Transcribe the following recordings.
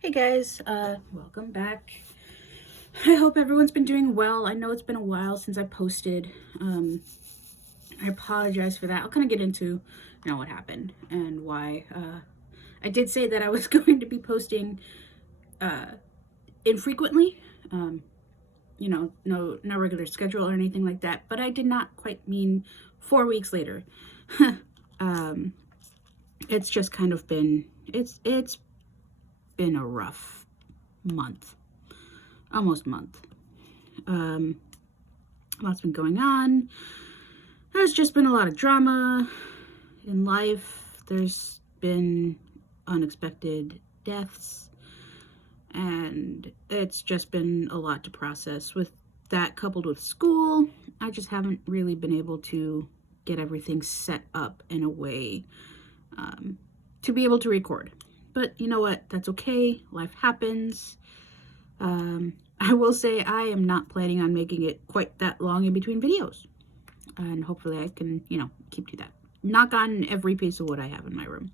Hey guys, welcome back. I hope everyone's been doing well. I know it's been a while since I posted. I apologize for that. I'll kind of get into what happened and why. I did say that I was going to be posting infrequently. Um, no regular schedule or anything like that. But I did not quite mean 4 weeks later. um, it's just kind of been it's been a rough month, almost month. Um, Lots been going on. There's just been a lot of drama in life. There's been unexpected deaths, and it's just been a lot to process. With that coupled with school, I just haven't really been able to get everything set up in a way to be able to record. But you know what? That's okay. Life happens. I will say I am not planning on making it quite that long in between videos. And hopefully I can, keep to that. Knock on every piece of wood I have in my room.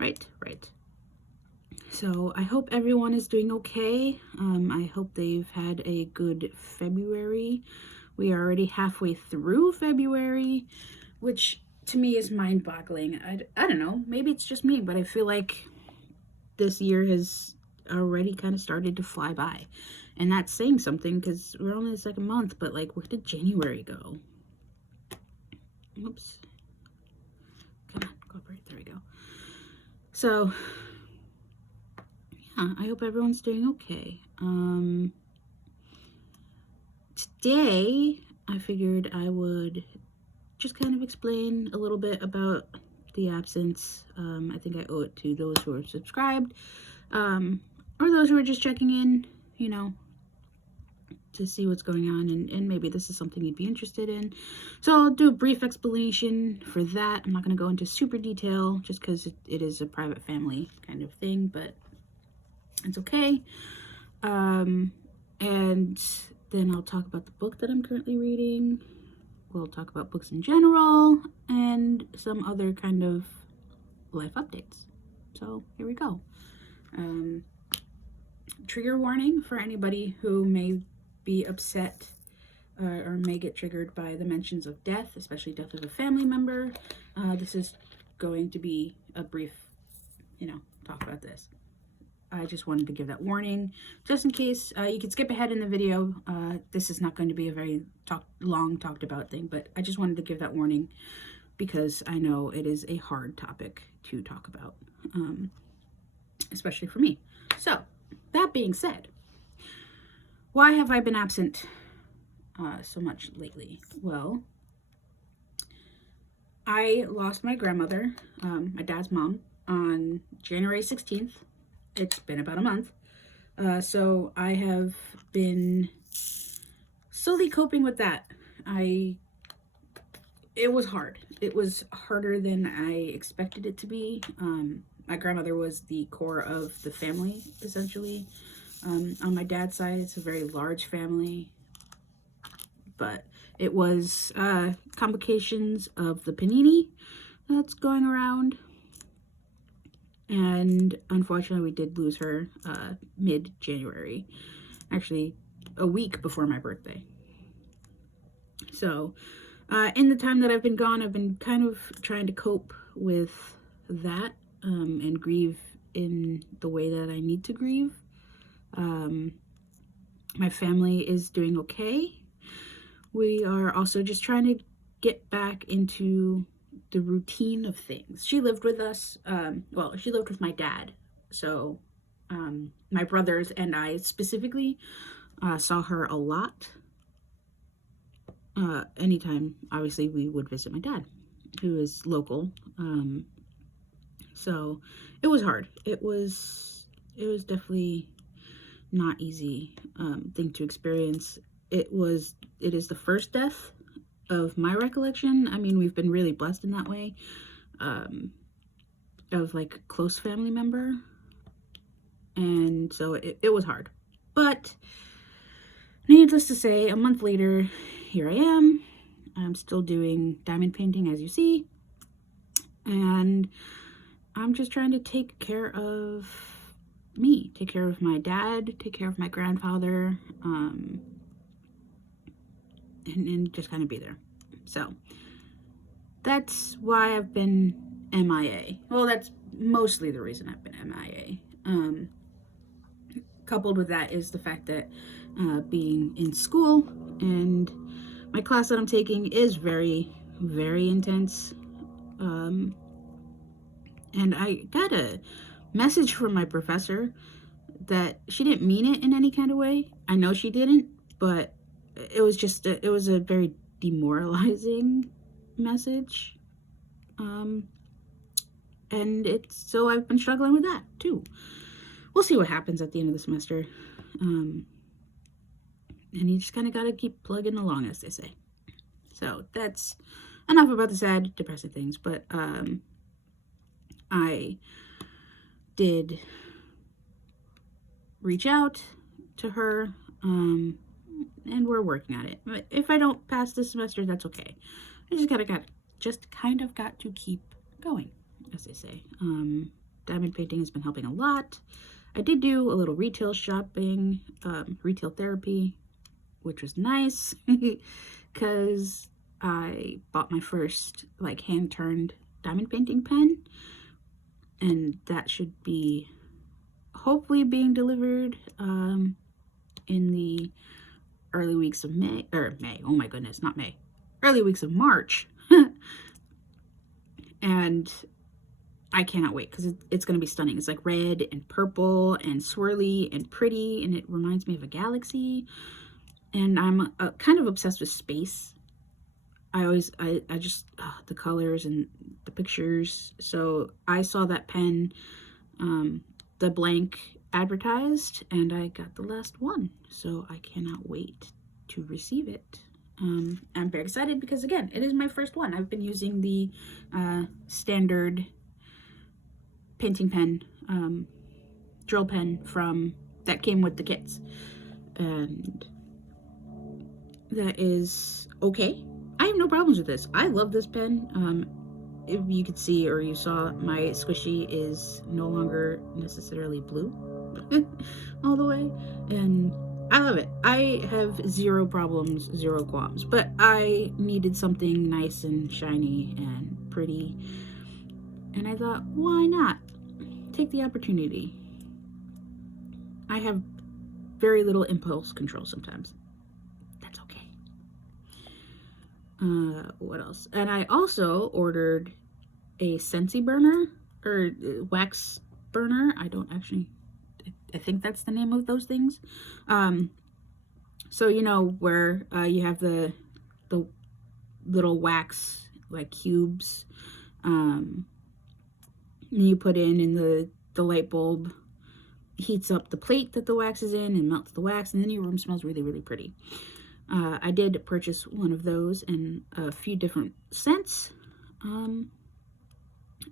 Right. So I hope everyone is doing okay. I hope they've had a good February. We are already halfway through February, which to me is mind-boggling. I don't know. Maybe it's just me, but I feel like this year has already kind of started to fly by. And that's saying something because we're only the second month, but like, where did January go? Oops. Come on, cooperate. There we go. So, yeah, I hope everyone's doing okay. Today, I figured I would just kind of explain a little bit about the absence. I think I owe it to those who are subscribed, or those who are just checking in, to see what's going on, and maybe this is something you'd be interested in. So I'll do a brief explanation for that. I'm not going to go into super detail just because it is a private family kind of thing, but it's okay. And then I'll talk about the book that I'm currently reading. We'll talk about books in general and some other kind of life updates. So here we go. Trigger warning for anybody who may be upset or may get triggered by the mentions of death, especially death of a family member. This is going to be a brief, talk about this. I just wanted to give that warning, just in case. You can skip ahead in the video. This is not going to be a very long talked about thing, but I just wanted to give that warning because I know it is a hard topic to talk about, especially for me. So, that being said, why have I been absent so much lately? Well, I lost my grandmother, my dad's mom, on January 16th. It's been about a month. So I have been slowly coping with that. It was hard. It was harder than I expected it to be. My grandmother was the core of the family, essentially. On my dad's side, it's a very large family, but it was complications of the panini that's going around. And unfortunately, we did lose her mid-January, actually a week before my birthday. So in the time that I've been gone, I've been kind of trying to cope with that and grieve in the way that I need to grieve. My family is doing okay. We are also just trying to get back into the routine of things. She lived with us. She lived with my dad. So my brothers and I specifically saw her a lot. Anytime, obviously, we would visit my dad, who is local. So it was hard. It was definitely not easy thing to experience. It is the first death of my recollection. I mean, we've been really blessed in that way, of like a close family member. And so it was hard. But needless to say, a month later, here I am. I'm still doing diamond painting, as you see. And I'm just trying to take care of me, take care of my dad, take care of my grandfather, and just kind of be there. So that's why I've been MIA. Well, that's mostly the reason I've been MIA. Coupled with that is the fact that being in school, and my class that I'm taking is very, very intense. And I got a message from my professor that she didn't mean it in any kind of way. I know she didn't, but it was just it was a very demoralizing message. And so I've been struggling with that too. We'll see what happens at the end of the semester. And you just kind of got to keep plugging along, as they say. So that's enough about the sad, depressing things. But I did reach out to her, and we're working on it. But if I don't pass this semester, that's okay. I just kind of got to keep going, as they say. Diamond painting has been helping a lot. I did do a little retail shopping, retail therapy, which was nice because I bought my first like hand-turned diamond painting pen, and that should be hopefully being delivered in the early weeks of May. Oh my goodness, not May. Early weeks of March. And I cannot wait because it's going to be stunning. It's like red and purple and swirly and pretty, and it reminds me of a galaxy. And I'm kind of obsessed with space. I just, the colors and the pictures. So I saw that pen, the blank advertised, and I got the last one. So I cannot wait to receive it. I'm very excited because, again, it is my first one. I've been using the standard painting pen, drill pen that came with the kits. And that is okay. I have no problems with this. I love this pen. If you could see or you saw, my squishy is no longer necessarily blue all the way. And I love it. I have zero problems, zero qualms. But I needed something nice and shiny and pretty. And I thought, why not? Take the opportunity. I have very little impulse control sometimes. That's okay. What else? And I also ordered a Scentsy burner, or wax burner. I think that's the name of those things. So you know where you have the little wax like cubes, you put in the light bulb heats up the plate that the wax is in and melts the wax, and then your room smells really, really pretty. I did purchase one of those in a few different scents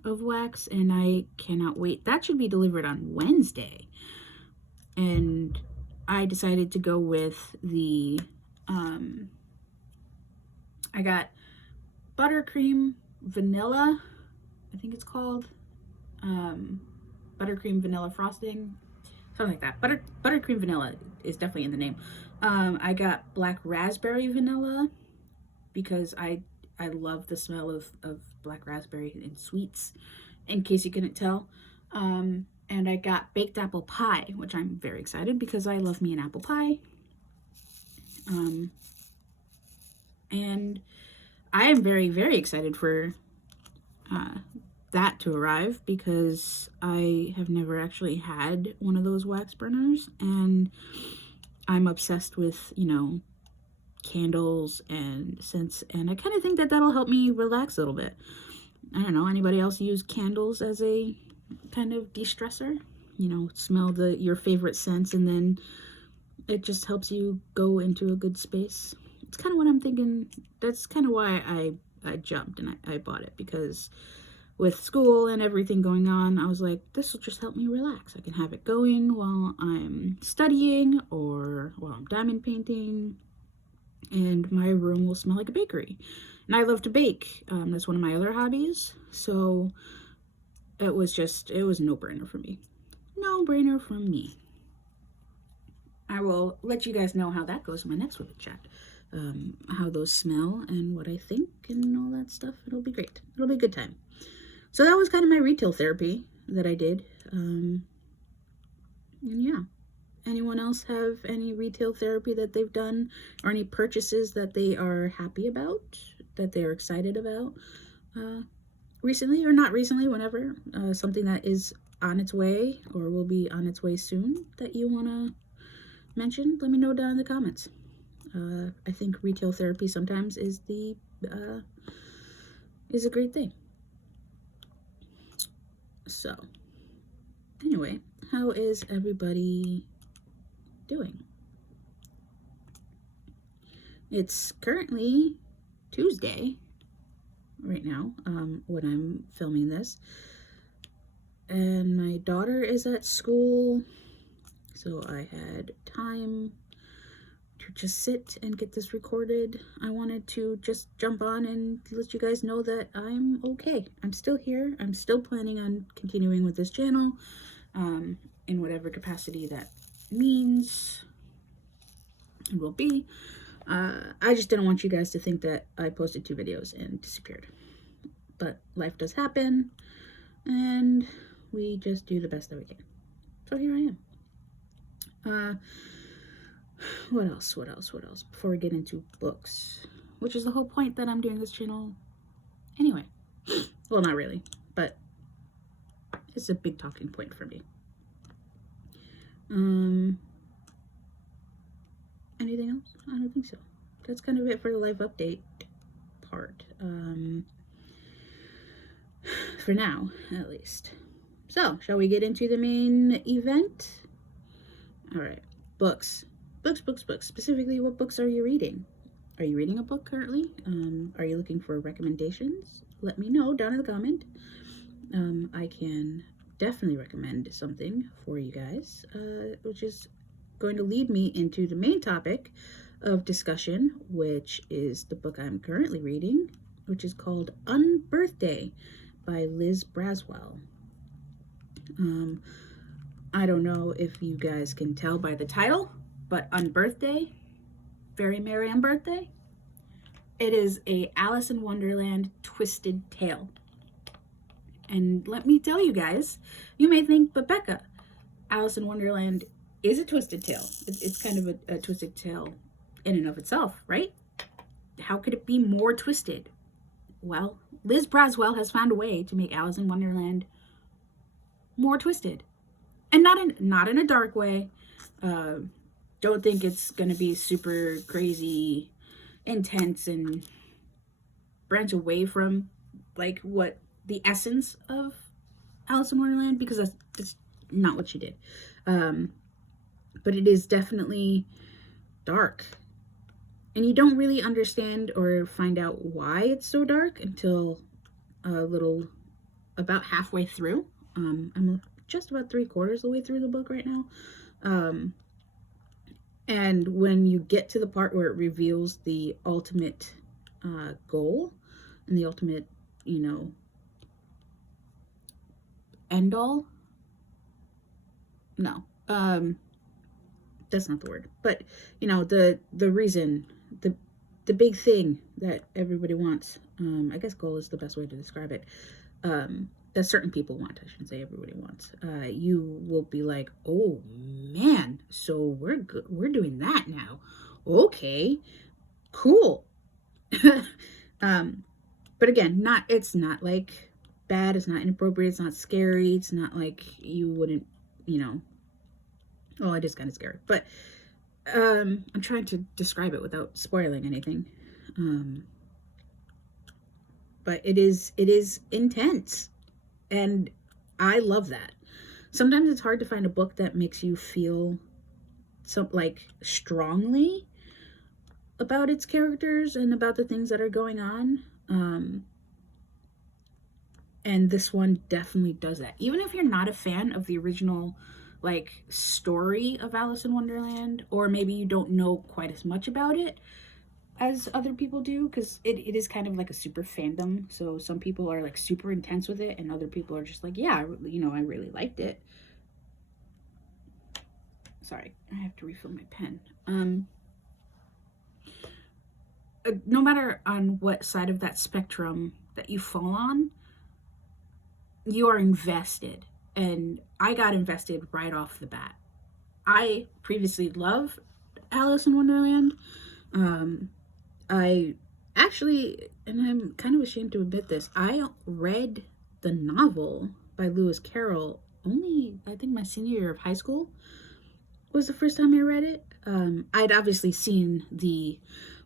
of wax, and I cannot wait. That should be delivered on Wednesday. And I decided to go with the, I got buttercream vanilla, I think it's called, buttercream vanilla frosting, something like that. Buttercream vanilla is definitely in the name. I got black raspberry vanilla because I love the smell of black raspberry in sweets, in case you couldn't tell. And I got baked apple pie, which I'm very excited because I love me an apple pie. And I am very, very excited for that to arrive because I have never actually had one of those wax burners, and I'm obsessed with, you know, candles and scents, and I kind of think that that'll help me relax a little bit. I don't know, anybody else use candles as a kind of de-stressor? You know, smell your favorite scents, and then it just helps you go into a good space. It's kind of what I'm thinking. That's kind of why I jumped and I bought it, because with school and everything going on, I was like, this will just help me relax. I can have it going while I'm studying or while I'm diamond painting, and my room will smell like a bakery. And I love to bake. That's one of my other hobbies. So it was a no-brainer for me. No no-brainer from me. I will let you guys know how that goes in my next Whip chat. How those smell and what I think and all that stuff. It'll be great. It'll be a good time. So that was kind of my retail therapy that I did. And yeah. Anyone else have any retail therapy that they've done or any purchases that they are happy about, that they're excited about recently or not recently, whenever? Something that is on its way or will be on its way soon that you want to mention? Let me know down in the comments. I think retail therapy sometimes is a great thing. So, anyway, how is everybody doing? It's currently Tuesday right now when I'm filming this, and my daughter is at school, so I had time to just sit and get this recorded. I wanted to just jump on and let you guys know that I'm okay. I'm still here. I'm still planning on continuing with this channel in whatever capacity that means and will be. I just didn't want you guys to think that I posted 2 videos and disappeared. But life does happen, and we just do the best that we can. So here I am. What else? Before we get into books, which is the whole point that I'm doing this channel anyway. Well, not really, but it's a big talking point for me. Anything else? I don't think so. That's kind of it for the live update part. For now, at least. So, shall we get into the main event? All right, books. Books. Specifically, what books are you reading? Are you reading a book currently? Are you looking for recommendations? Let me know down in the comment. I can definitely recommend something for you guys, which is going to lead me into the main topic of discussion, which is the book I'm currently reading, which is called Unbirthday by Liz Braswell. I don't know if you guys can tell by the title, but Unbirthday, Very Merry Unbirthday. It is a Alice in Wonderland twisted tale. And let me tell you guys, you may think, but Becca, Alice in Wonderland is a twisted tale. It's kind of a twisted tale in and of itself, right? How could it be more twisted? Well, Liz Braswell has found a way to make Alice in Wonderland more twisted. And not in a dark way. Don't think it's going to be super crazy, intense, and branch away from, like, what the essence of Alice in Wonderland, because that's not what she did. But it is definitely dark. And you don't really understand or find out why it's so dark until about halfway through. I'm just about 3/4 of the way through the book right now. And when you get to the part where it reveals the ultimate goal and the ultimate, end all. No, that's not the word. But the reason, the big thing that everybody wants. I guess goal is the best way to describe it. That certain people want. I shouldn't say everybody wants. You will be like, oh man, so we're doing that now. Okay, cool. But again, it's not like bad. It's not inappropriate. It's not scary. It's not like you wouldn't, oh, it is kind of scary. But I'm trying to describe it without spoiling anything. But it is intense. And I love that. Sometimes it's hard to find a book that makes you feel strongly about its characters and about the things that are going on. And this one definitely does that. Even if you're not a fan of the original story of Alice in Wonderland, or maybe you don't know quite as much about it as other people do, because it is kind of like a super fandom. So some people are super intense with it, and other people are just like, yeah, I really liked it. Sorry, I have to refill my pen. No matter on what side of that spectrum that you fall on, you are invested. And I got invested right off the bat. I previously loved Alice in Wonderland. I actually, and I'm kind of ashamed to admit this, I read the novel by Lewis Carroll only, I think, my senior year of high school was the first time I read it. I'd obviously seen the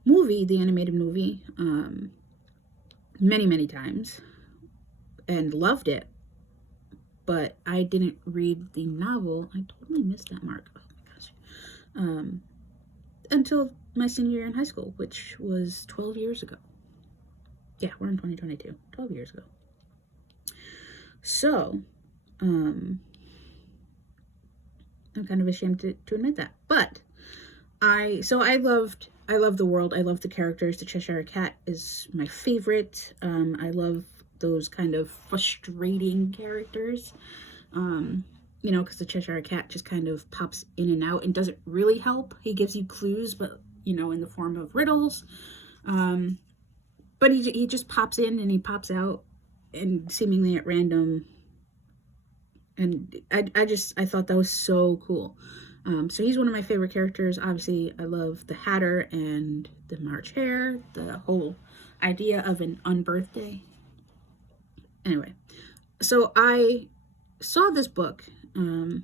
movie, the animated movie, many, many times and loved it, but I didn't read the novel. I totally missed that mark. Oh my gosh. Until my senior year in high school, which was 12 years ago. Yeah, we're in 2022. 12 years ago. So, I'm kind of ashamed to admit that. But I loved the world. I love the characters. The Cheshire Cat is my favorite. I love those kind of frustrating characters. Because the Cheshire Cat just kind of pops in and out and doesn't really help. He gives you clues, but, in the form of riddles. But he just pops in and he pops out and seemingly at random. And I thought that was so cool. So he's one of my favorite characters. Obviously, I love the Hatter and the March Hare, the whole idea of an unbirthday. Anyway, so I saw this book, and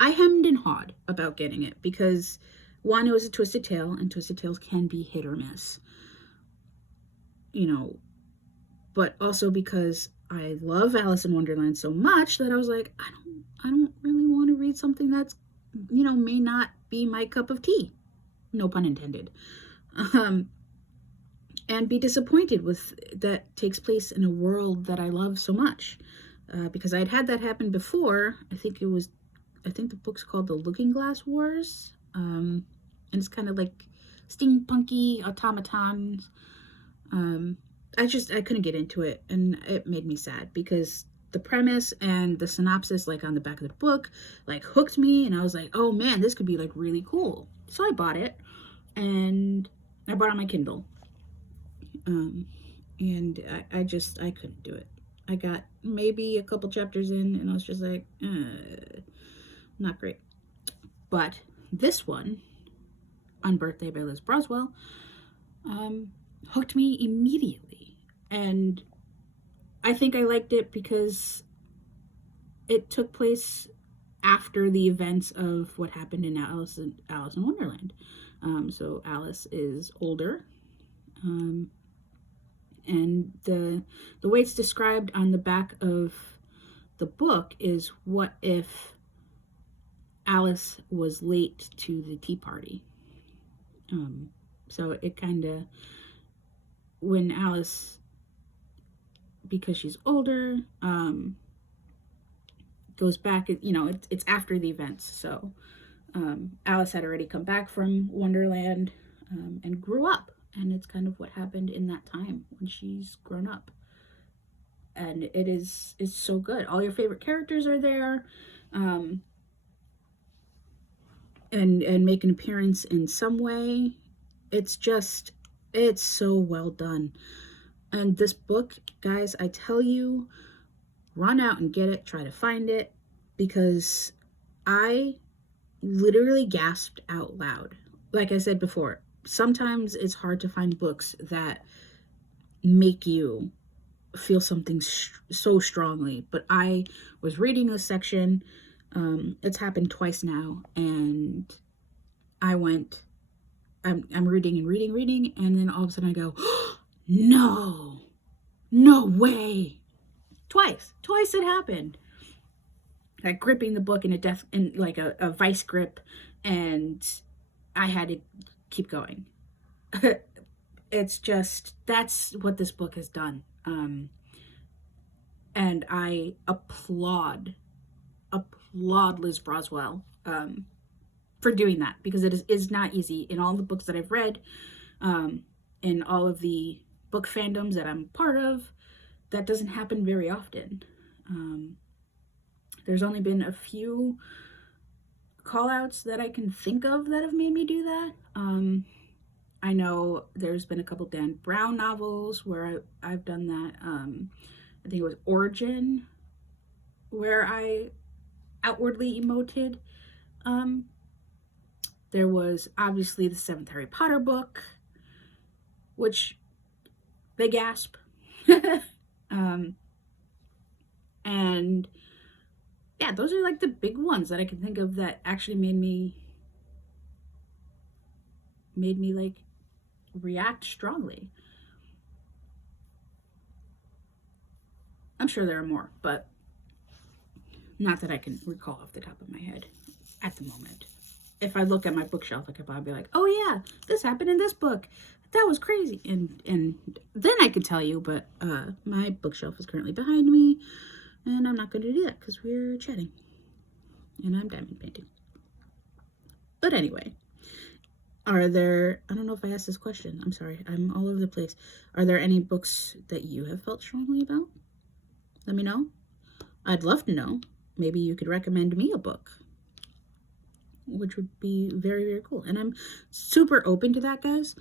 I hemmed and hawed about getting it because, one, it was a twisted tale, and twisted tales can be hit or miss. But also because I love Alice in Wonderland so much that I was like, I don't really want to read something that's, may not be my cup of tea. No pun intended. And be disappointed with that takes place in a world that I love so much. Because I'd had that happen before. I think the book's called The Looking Glass Wars. And it's kind of like steampunky automatons. I couldn't get into it, and it made me sad because the premise and the synopsis, like on the back of the book, like hooked me, and I was like, oh man, this could be like really cool. So I bought it, and I bought it on my Kindle. And I couldn't do it. I got maybe a couple chapters in, and I was just like, not great. But this one, Unbirthday by Liz Broswell, hooked me immediately. And I think I liked it because it took place after the events of what happened in Alice in Wonderland. So Alice is older. And the way it's described on the back of the book is, what if Alice was late to the tea party? So it kind of, when Alice, because she's older, goes back, it's after the events. So Alice had already come back from Wonderland and grew up. And it's kind of what happened in that time when she's grown up. And it's so good. All your favorite characters are there. And make an appearance in some way. It's so well done. And this book, guys, I tell you, run out and get it. Try to find it. Because I literally gasped out loud. Like I said before, sometimes it's hard to find books that make you feel something so strongly. But I was reading this section. It's happened twice now. And I went, I'm reading, and then all of a sudden I go, oh, no way. Twice it happened. Like gripping the book in like a vice grip, and I had to keep going. It's just, that's what this book has done. And I applaud Liz Broswell for doing that, because it is not easy. In all the books that I've read, in all of the book fandoms that I'm part of, that doesn't happen very often. There's only been a few call outs that I can think of that have made me do that. I know there's been a couple Dan Brown novels where I've done that. I think it was Origin where I outwardly emoted. Um, there was obviously the seventh Harry Potter book, which they gasp. um, and yeah, those are like the big ones that I can think of that actually made me like react strongly. I'm sure there are more, but not that I can recall off the top of my head at the moment. If I look at my bookshelf, I could probably be like, "Oh yeah, this happened in this book. That was crazy," and then I could tell you. But my bookshelf is currently behind me, and I'm not going to do that because we're chatting, and I'm diamond painting. But anyway, are there? I don't know if I asked this question. I'm sorry. I'm all over the place. Are there any books that you have felt strongly about? Let me know. I'd love to know. Maybe you could recommend me a book, which would be very, very cool. And I'm super open to that, guys.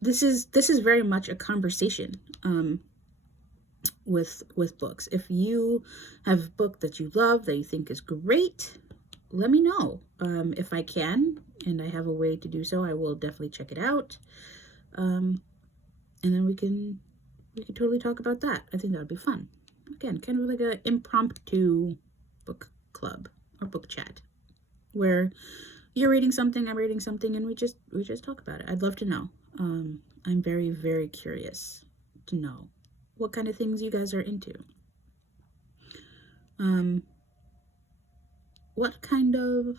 This is very much a conversation with books. If you have a book that you love that you think is great, let me know. If I can and I have a way to do so, I will definitely check it out. And then we can totally talk about that. I think that would be fun. Again, kind of like an impromptu book club or book chat where you're reading something, I'm reading something, and we just talk about it. I'd love to know. I'm very, very curious to know what kind of things you guys are into. What kind of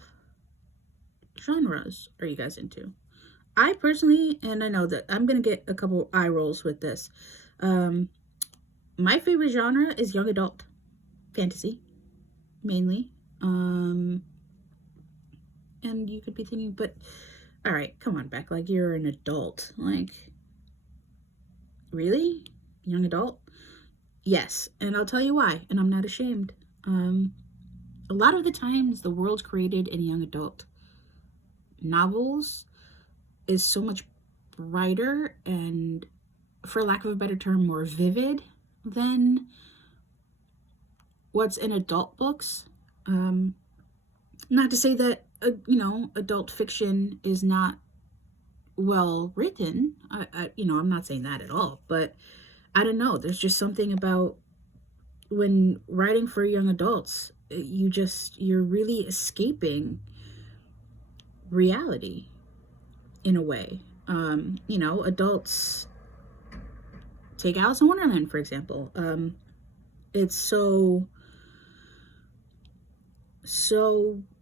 genres are you guys into? I personally, and I know that I'm gonna get a couple eye rolls with this. My favorite genre is young adult fantasy, mainly. And you could be thinking, but all right, come on, Beck, like you're an adult. Like, really? Young adult? Yes, and I'll tell you why, and I'm not ashamed. A lot of the times the world's created in young adult novels is so much brighter and, for lack of a better term, more vivid than what's in adult books. Not to say that adult fiction is not well written. I'm not saying that at all, but I don't know. There's just something about when writing for young adults, you're really escaping reality in a way. Adults, take Alice in Wonderland, for example. It's so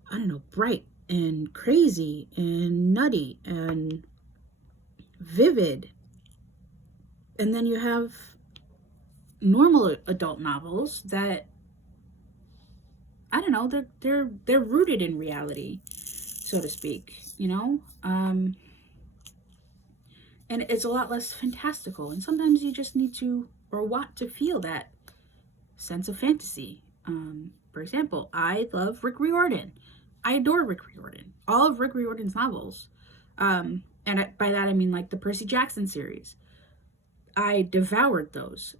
I don't know, bright and crazy and nutty and vivid. And then you have normal adult novels that, I don't know, they're rooted in reality, so to speak, and it's a lot less fantastical. And sometimes you just need to or want to feel that sense of fantasy. For example, I love Rick Riordan. I adore Rick Riordan. All of Rick Riordan's novels. And by that I mean like the Percy Jackson series. I devoured those.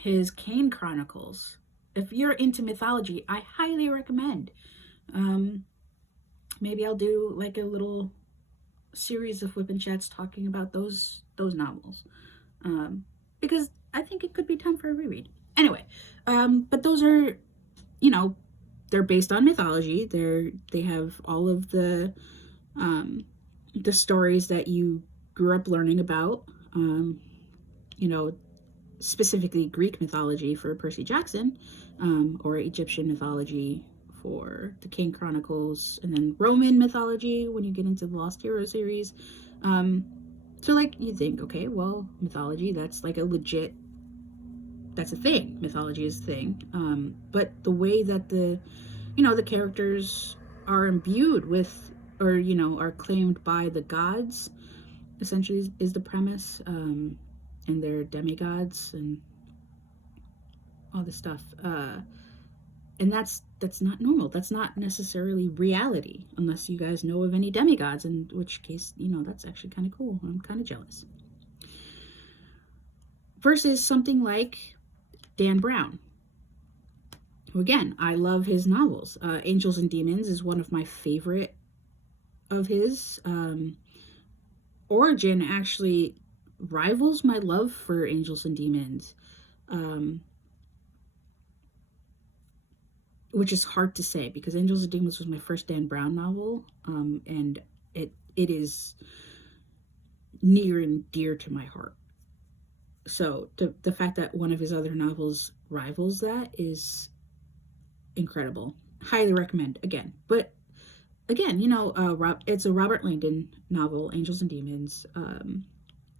His Kane Chronicles. If you're into mythology, I highly recommend. Maybe I'll do like a little series of Whip and Chats talking about those novels. Because I think it could be time for a reread. Anyway, but those are, they're based on mythology. They have all of the stories that you grew up learning about. Specifically Greek mythology for Percy Jackson, or Egyptian mythology for the Kane Chronicles, and then Roman mythology when you get into the Lost Hero series. So like you think, okay, well, mythology, that's like that's a thing. Mythology is a thing. But the way that the characters are imbued with, or, are claimed by the gods, essentially is the premise, and they're demigods and all this stuff. And that's not normal. That's not necessarily reality, unless you guys know of any demigods, in which case, that's actually kind of cool. I'm kind of jealous. Versus something like Dan Brown, who, again, I love his novels. Angels and Demons is one of my favorite of his. Origin actually rivals my love for Angels and Demons, which is hard to say because Angels and Demons was my first Dan Brown novel, and it is near and dear to my heart. So the fact that one of his other novels rivals that is incredible. Highly recommend again. But again, it's a Robert Langdon novel, Angels and Demons.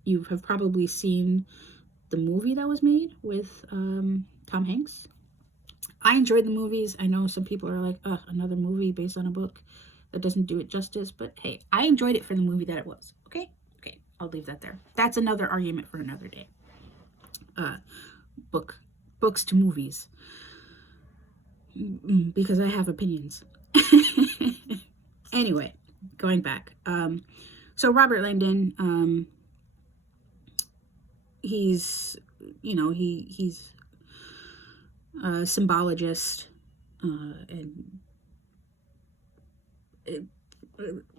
You have probably seen the movie that was made with Tom Hanks. I enjoyed the movies. I know some people are like, another movie based on a book. That doesn't do it justice. But hey, I enjoyed it for the movie that it was. Okay? Okay, I'll leave that there. That's another argument for another day. Books to movies. Because I have opinions. Anyway, going back. So Robert Langdon, he's a symbologist, and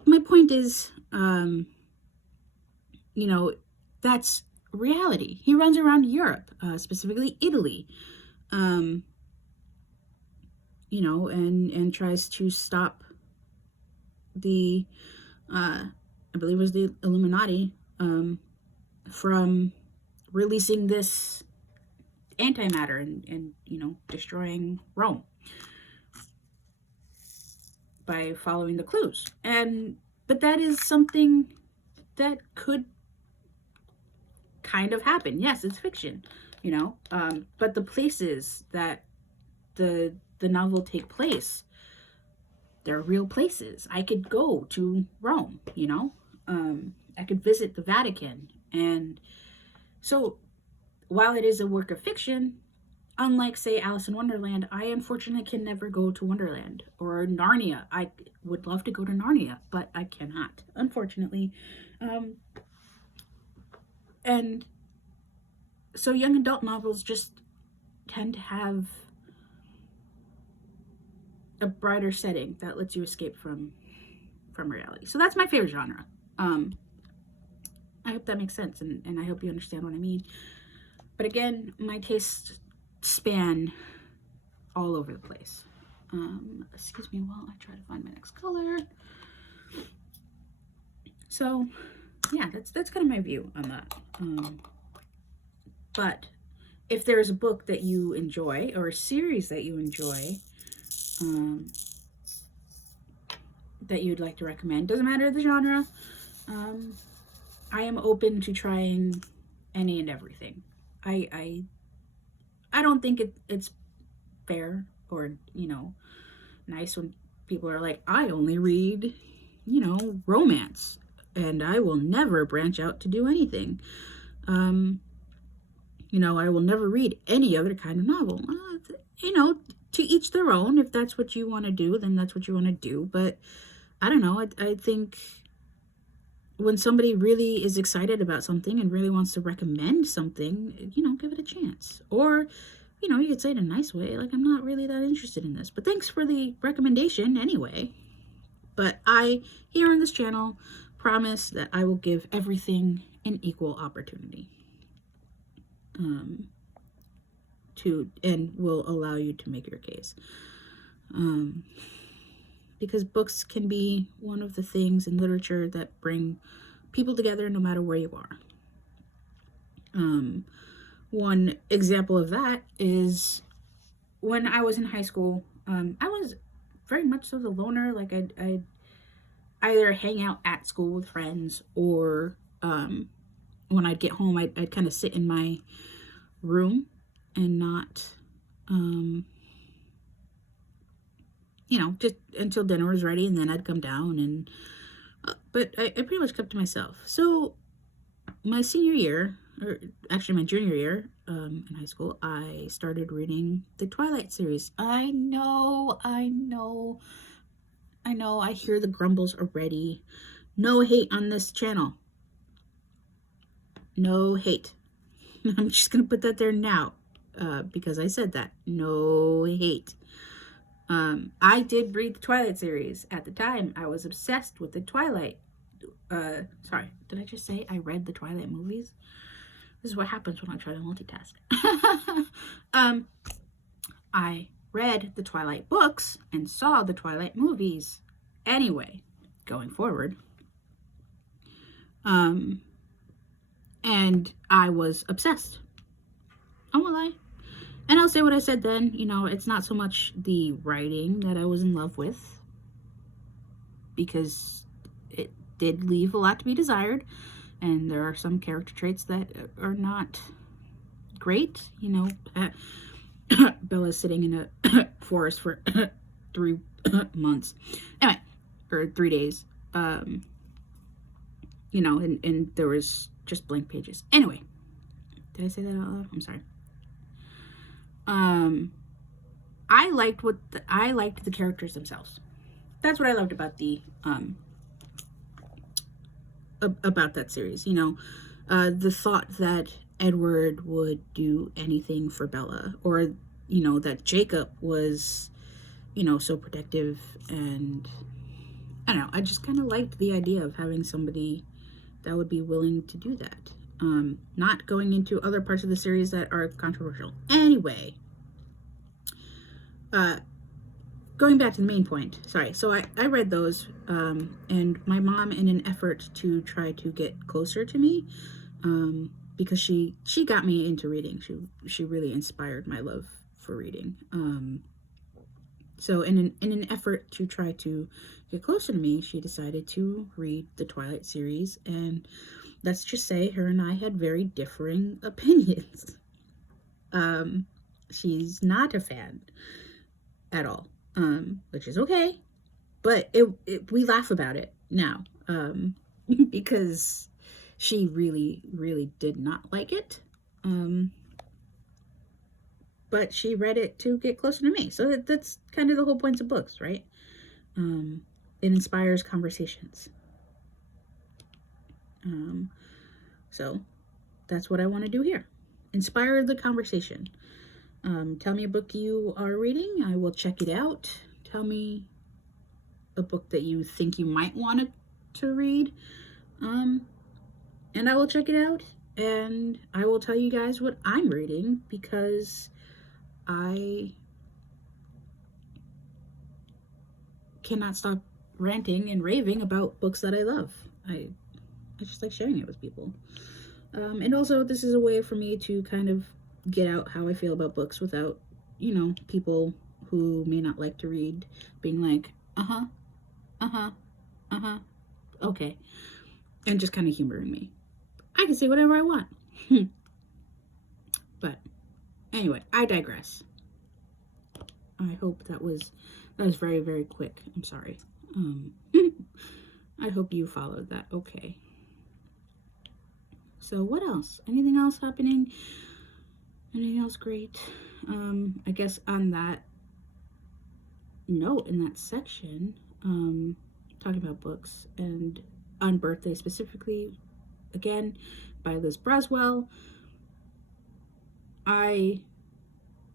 my point is, that's reality. He runs around Europe, specifically Italy, and tries to stop the, I believe it was the Illuminati, from releasing this antimatter and destroying Rome by following the clues. But that is something that could kind of happen. Yes, it's fiction, but the places that the novel take place, they're real places. I could go to Rome, I could visit the Vatican. And so while it is a work of fiction, unlike, say, Alice in Wonderland, I unfortunately can never go to Wonderland. Or Narnia. I would love to go to Narnia, but I cannot, unfortunately. And so young adult novels just tend to have a brighter setting that lets you escape from reality. So that's my favorite genre. I hope that makes sense, and I hope you understand what I mean. But again, my tastes span all over the place. Excuse me while I try to find my next color. So, yeah, that's kind of my view on that. But if there's a book that you enjoy or a series that you enjoy, that you'd like to recommend, doesn't matter the genre, I am open to trying any and everything. I don't think it's fair or nice when people are like, I only read romance and I will never branch out to do anything. I will never read any other kind of novel. To each their own. If that's what you want to do, then that's what you want to do. But I don't know. I think when somebody really is excited about something and really wants to recommend something, give it a chance. Or, you could say it in a nice way, like, I'm not really that interested in this, but thanks for the recommendation anyway. But I, here on this channel, promise that I will give everything an equal opportunity. And will allow you to make your case. Because books can be one of the things in literature that bring people together no matter where you are. One example of that is when I was in high school, I was very much so the loner. Like I'd either hang out at school with friends, or when I'd get home, I'd kind of sit in my room and not, just until dinner was ready, and then I'd come down but I pretty much kept to myself. So my senior year, or actually my junior year in high school, I started reading the Twilight series. I know, I hear the grumbles already. No hate on this channel. No hate. I'm just going to put that there now because I said that. No hate. I did read the Twilight series. At the time, I was obsessed with the Twilight. Sorry, did I just say I read the Twilight movies? This is what happens when I try to multitask. I read the Twilight books and saw the Twilight movies. Anyway, going forward. And I was obsessed. I won't lie. And I'll say what I said then. You know, it's not so much the writing that I was in love with, because it did leave a lot to be desired. And there are some character traits that are not great. You know, Bella's sitting in a forest for 3 months. Anyway, or 3 days. You know, and there was just blank pages. Anyway, did I say that out loud? I'm sorry. I liked the characters themselves. That's what I loved about about that series. You know, the thought that Edward would do anything for Bella, or you know, that Jacob was, you know, so protective, and I don't know. I just kind of liked the idea of having somebody that would be willing to do that. Not going into other parts of the series that are controversial. Anyway, going back to the main point. Sorry. So I read those, and my mom, in an effort to try to get closer to me, because she got me into reading. She really inspired my love for reading. So in an effort to try to get closer to me, she decided to read the Twilight series, and let's just say her and I had very differing opinions. She's not a fan at all, which is okay, but we laugh about it now, because she really, really did not like it. But she read it to get closer to me. So that's kind of the whole point of books, right? It inspires conversations. So that's what I want to do here. Inspire the conversation. Tell me a book you are reading. I will check it out. Tell me a book that you think you might want to read. And I will check it out. And I will tell you guys what I'm reading, because I cannot stop ranting and raving about books that I love. I just like sharing it with people. And also, this is a way for me to kind of get out how I feel about books without, you know, people who may not like to read being like, okay. And just kind of humoring me. I can say whatever I want. But anyway, I digress. I hope that was very, very quick. I'm sorry. I hope you followed that. Okay. So what else? Anything else happening? Anything else great? I guess on that note, in that section, talking about books, and Unbirthdays specifically, again, by Liz Braswell. I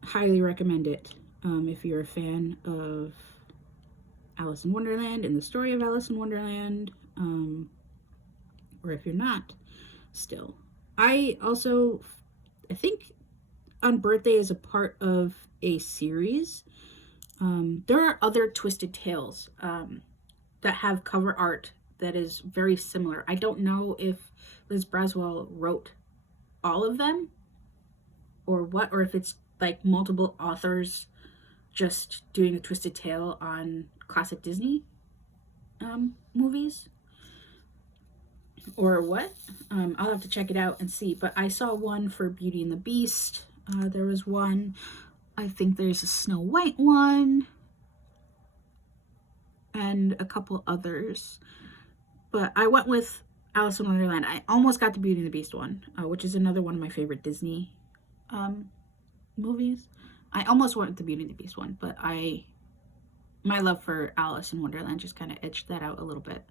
highly recommend it if you're a fan of Alice in Wonderland and the story of Alice in Wonderland, or if you're not, still. I think Unbirthday is a part of a series. There are other Twisted Tales that have cover art that is very similar. I don't know if Liz Braswell wrote all of them or what, or if it's like multiple authors just doing a Twisted Tale on classic Disney movies, or what. I'll have to check it out and see, but I saw one for Beauty and the Beast. There was one, I think there's a Snow White one, and a couple others, but I went with Alice in Wonderland. I almost got the Beauty and the Beast one, which is another one of my favorite Disney movies. I almost went with the Beauty and the Beast one, but my love for Alice in Wonderland just kind of edged that out a little bit.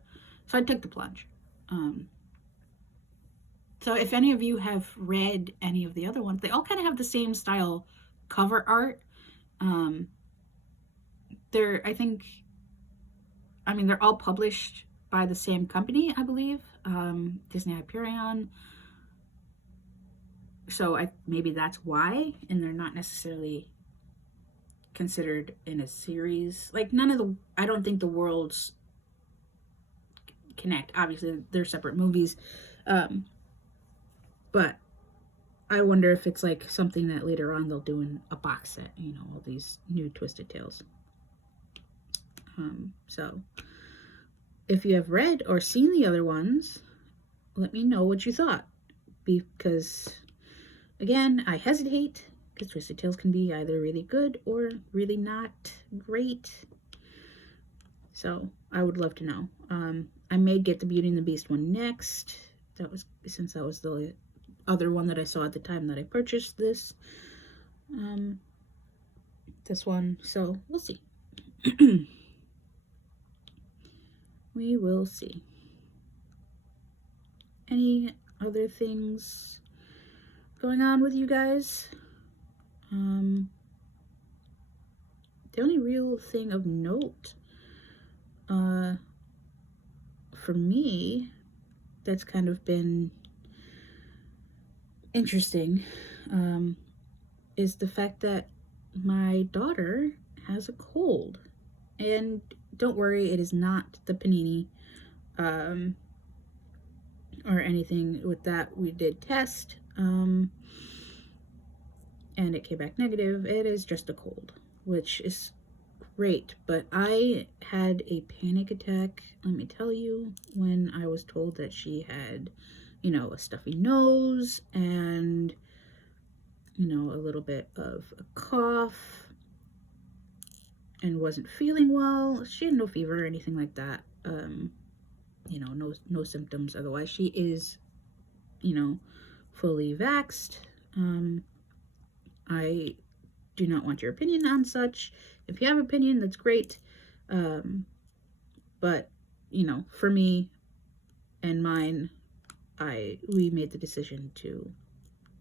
So I took the plunge. So if any of you have read any of the other ones, they all kind of have the same style cover art. They're all published by the same company, I believe, Disney Hyperion. So maybe that's why, and they're not necessarily considered in a series. Like I don't think the worlds connect. Obviously, they're separate movies, but I wonder if it's like something that later on they'll do in a box set. All these new Twisted Tales. So if you have read or seen the other ones, let me know what you thought, because again, I hesitate because Twisted Tales can be either really good or really not great. So I would love to know. I may get the Beauty and the Beast one next. Since that was the other one that I saw at the time that I purchased this one. So we'll see. We will see. Any other things going on with you guys? The only real thing of note for me that's kind of been interesting is the fact that my daughter has a cold. And don't worry, it is not the panini or anything with that. We did test and it came back negative. It is just a cold, which is great. But I had a panic attack, let me tell you, when I was told that she had, a stuffy nose and, a little bit of a cough and wasn't feeling well. She had no fever or anything like that. No symptoms otherwise. She is, fully vaxxed. I do not want your opinion on such. If you have an opinion, that's great. But, for me and mine, we made the decision to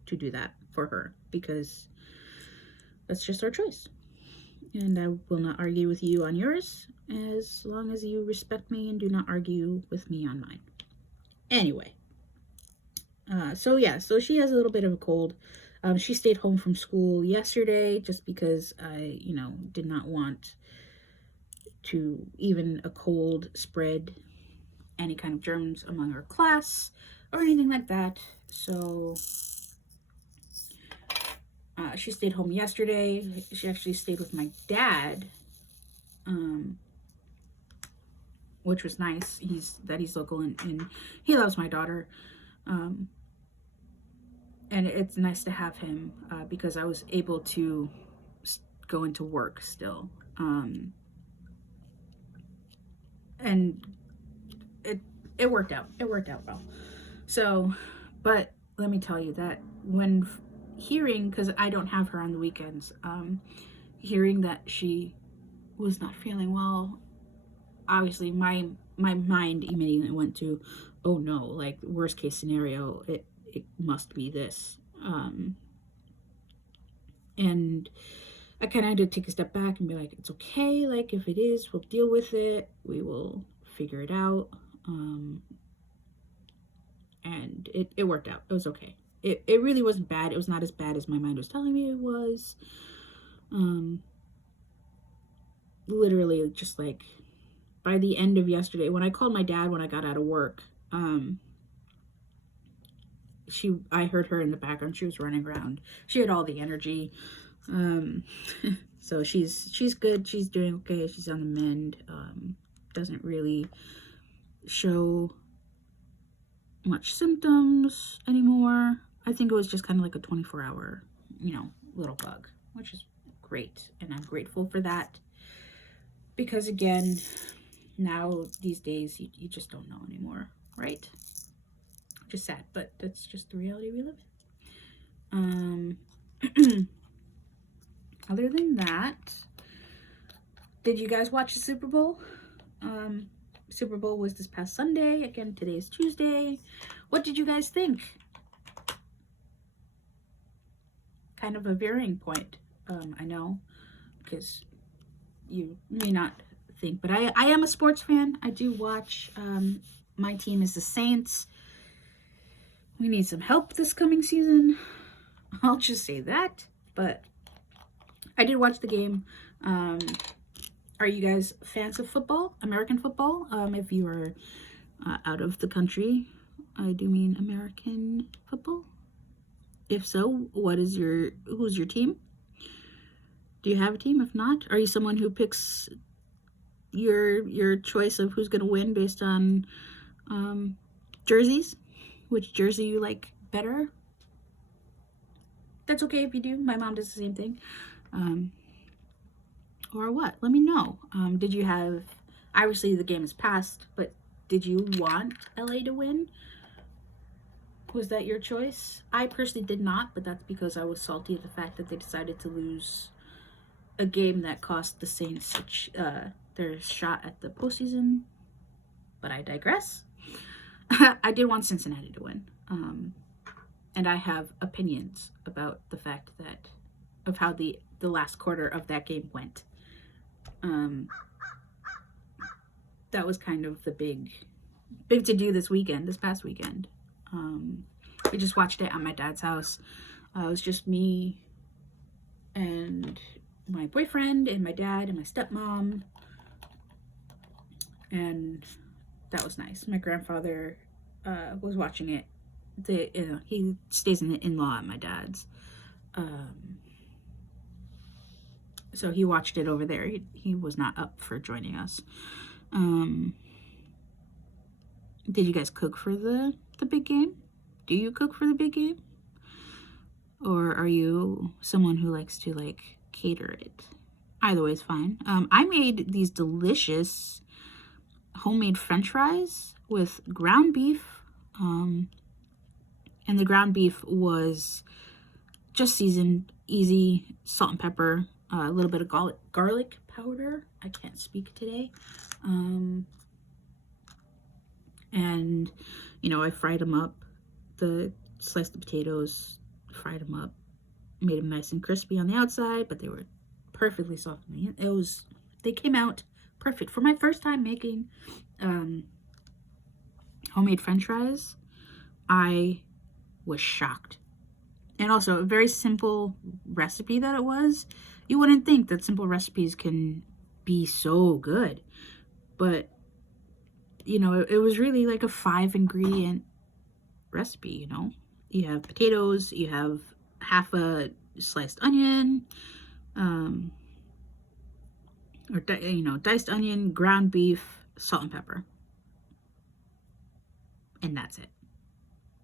do that for her because that's just our choice. And I will not argue with you on yours as long as you respect me and do not argue with me on mine. Anyway, so she has a little bit of a cold. She stayed home from school yesterday just because I, did not want to even a cold spread any kind of germs among her class or anything like that. So she stayed home yesterday. She actually stayed with my dad, which was nice. He's local and he loves my daughter. And it's nice to have him because I was able to go into work still. And it worked out. It worked out well. So, but let me tell you that when hearing, because I don't have her on the weekends, hearing that she was not feeling well, obviously my mind immediately went to, oh no, like worst case scenario, it must be this. And I kind of had to take a step back and be like, it's okay, like if it is, we'll deal with it, we will figure it out. And it worked out. It was okay. It really wasn't bad. It was not as bad as my mind was telling me it was. Literally just like by the end of yesterday, when I called my dad when I got out of work, I heard her in the background. She was running around. She had all the energy. So she's good. She's doing okay. She's on the mend. Doesn't really show much symptoms anymore. I think it was just kind of like a 24-hour, little bug, which is great. And I'm grateful for that. Because again, now these days, you just don't know anymore, right? which is sad, but that's just the reality we live in. Other than that, did you guys watch the Super Bowl? Super Bowl was this past Sunday. Again, today is Tuesday. What did you guys think? Kind of a varying point, I know, because you may not think, but I am a sports fan. I do watch. My team is the Saints. We need some help this coming season. I'll just say that, but I did watch the game. Are you guys fans of football, American football? If you are out of the country, I do mean American football. If so, who's your team? Do you have a team? If not, are you someone who picks your choice of who's going to win based on jerseys? Which jersey you like better? That's okay if you do. My mom does the same thing. Or what? Let me know. Did you have, obviously the game is past, but did you want LA to win? Was that your choice? I personally did not, but that's because I was salty at the fact that they decided to lose a game that cost the Saints their shot at the postseason. But I digress. I did want Cincinnati to win. And I have opinions about the fact of how the last quarter of that game went. That was kind of the big to do this past weekend. We just watched it at my dad's house. It was just me and my boyfriend and my dad and my stepmom. And that was nice. My grandfather was watching it. He stays in the in-law at my dad's. So he watched it over there. He was not up for joining us. Did you guys cook for the big game? Do you cook for the big game? Or are you someone who likes to cater it? Either way is fine. I made these delicious homemade French fries with ground beef. And the ground beef was just seasoned, easy, salt and pepper, a little bit of garlic powder. I can't speak today. And, I fried them up. Sliced the potatoes, fried them up, made them nice and crispy on the outside, but they were perfectly soft on the inside. They came out perfect. For my first time making homemade French fries, I was shocked. And also a very simple recipe that it was. You wouldn't think that simple recipes can be so good. But, it was really like a 5-ingredient recipe, You have potatoes, you have half a sliced onion, diced onion, ground beef, salt and pepper. And that's it.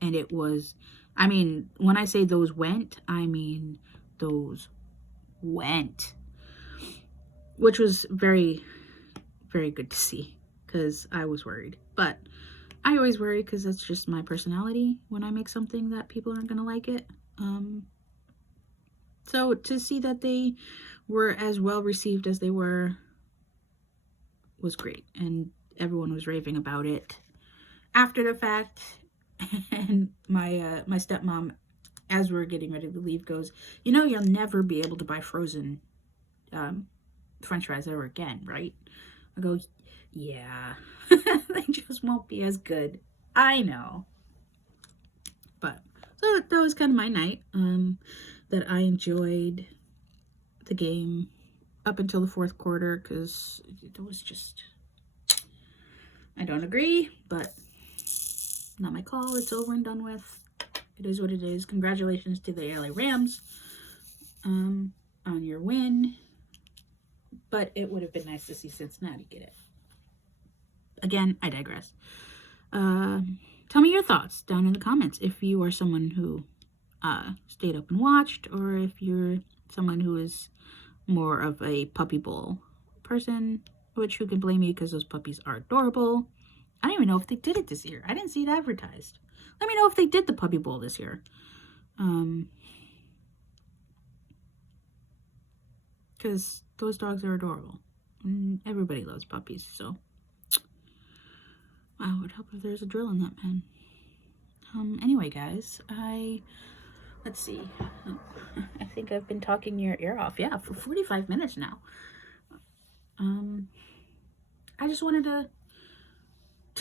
And it was, when I say those went, those went. Which was very, very good to see, because I was worried. But I always worry because that's just my personality when I make something that people aren't going to like it. So to see that they were as well received as they were was great. And everyone was raving about it after the fact. And my stepmom, as we're getting ready to leave, goes, you'll never be able to buy frozen French fries ever again, right? I go, yeah, they just won't be as good. I know. But so that was kind of my night. That I enjoyed the game up until the fourth quarter, because it was just, I don't agree, but not my call. It's over and done with. It is what it is. Congratulations to the LA Rams on your win. But it would have been nice to see Cincinnati get it. Again, I digress. Tell me your thoughts down in the comments. If you are someone who stayed up and watched, or if you're someone who is more of a puppy bowl person, which who can blame me, because those puppies are adorable. I don't even know if they did it this year. I didn't see it advertised. Let me know if they did the puppy bowl this year. Because those dogs are adorable. And everybody loves puppies, so. Wow, it would help if there's a drill in that pen. Anyway, guys, let's see. Oh, I think I've been talking your ear off. Yeah, for 45 minutes now. I just wanted to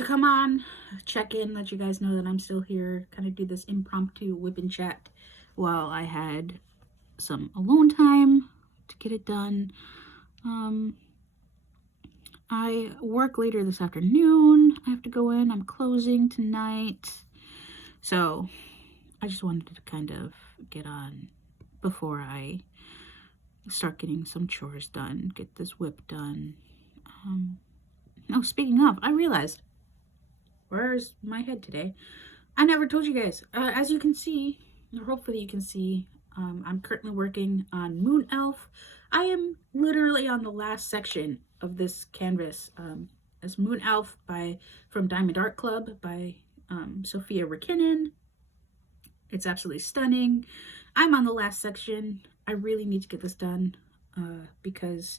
come on, check in, let you guys know that I'm still here, kind of do this impromptu whip and chat while I had some alone time to get it done. I work later this afternoon. I have to go in. I'm closing tonight. So I just wanted to kind of get on before I start getting some chores done, get this whip done. Oh, speaking of, I realized, where's my head today? I never told you guys. As you can see, or hopefully you can see, I'm currently working on Moon Elf. I am literally on the last section of this canvas. It's Moon Elf from Diamond Art Club by Sophia Rikinen. It's absolutely stunning. I'm on the last section. I really need to get this done because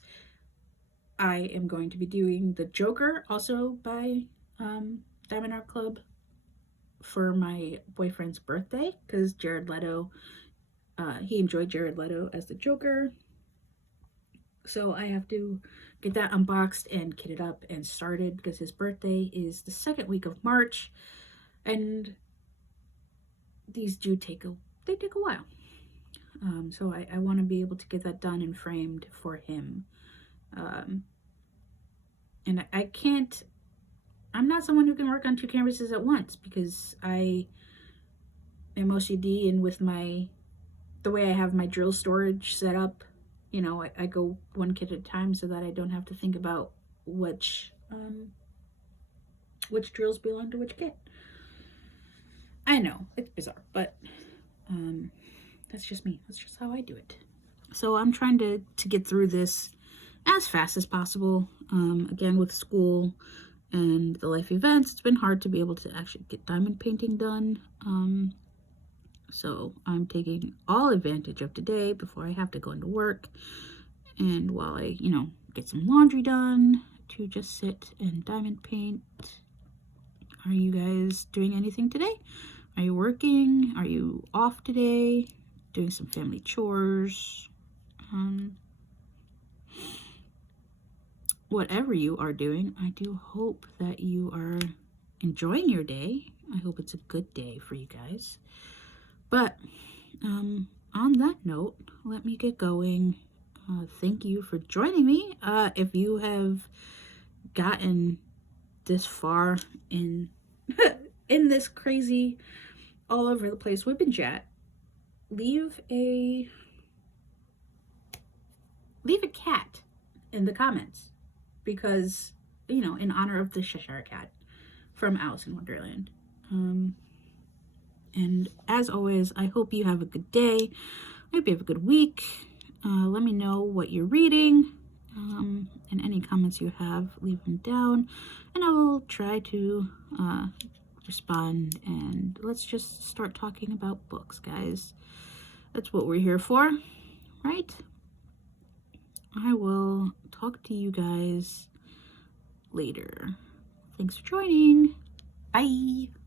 I am going to be doing the Joker, also by Diamond Art Club, for my boyfriend's birthday, because Jared Leto, he enjoyed Jared Leto as the Joker. So I have to get that unboxed and kitted up and started, because his birthday is the second week of March, and these do take a while. So I want to be able to get that done and framed for him. And I can't, I'm not someone who can work on 2 canvases at once, because I am OCD, and with the way I have my drill storage set up, you know, I go one kit at a time so that I don't have to think about which drills belong to which kit. I know, it's bizarre, but that's just me. That's just how I do it. So I'm trying to get through this as fast as possible. Again, with school and the life events, it's been hard to be able to actually get diamond painting done. So I'm taking all advantage of today before I have to go into work, and while I, you know, get some laundry done, to just sit and diamond paint. Are you guys doing anything today? Are you working? Are you off today? Doing some family chores? Whatever you are doing, I do hope that you are enjoying your day. I hope it's a good day for you guys. But on that note, let me get going. Thank you for joining me. If you have gotten this far in in this crazy, all over the place whip and chat, leave a cat in the comments, because, you know, in honor of the Cheshire Cat from Alice in Wonderland. And as always, I hope you have a good day. I hope you have a good week. Let me know what you're reading, and any comments you have, leave them down, and I will try to respond, and let's just start talking about books, guys. That's what we're here for, right? I will talk to you guys later. Thanks for joining. Bye.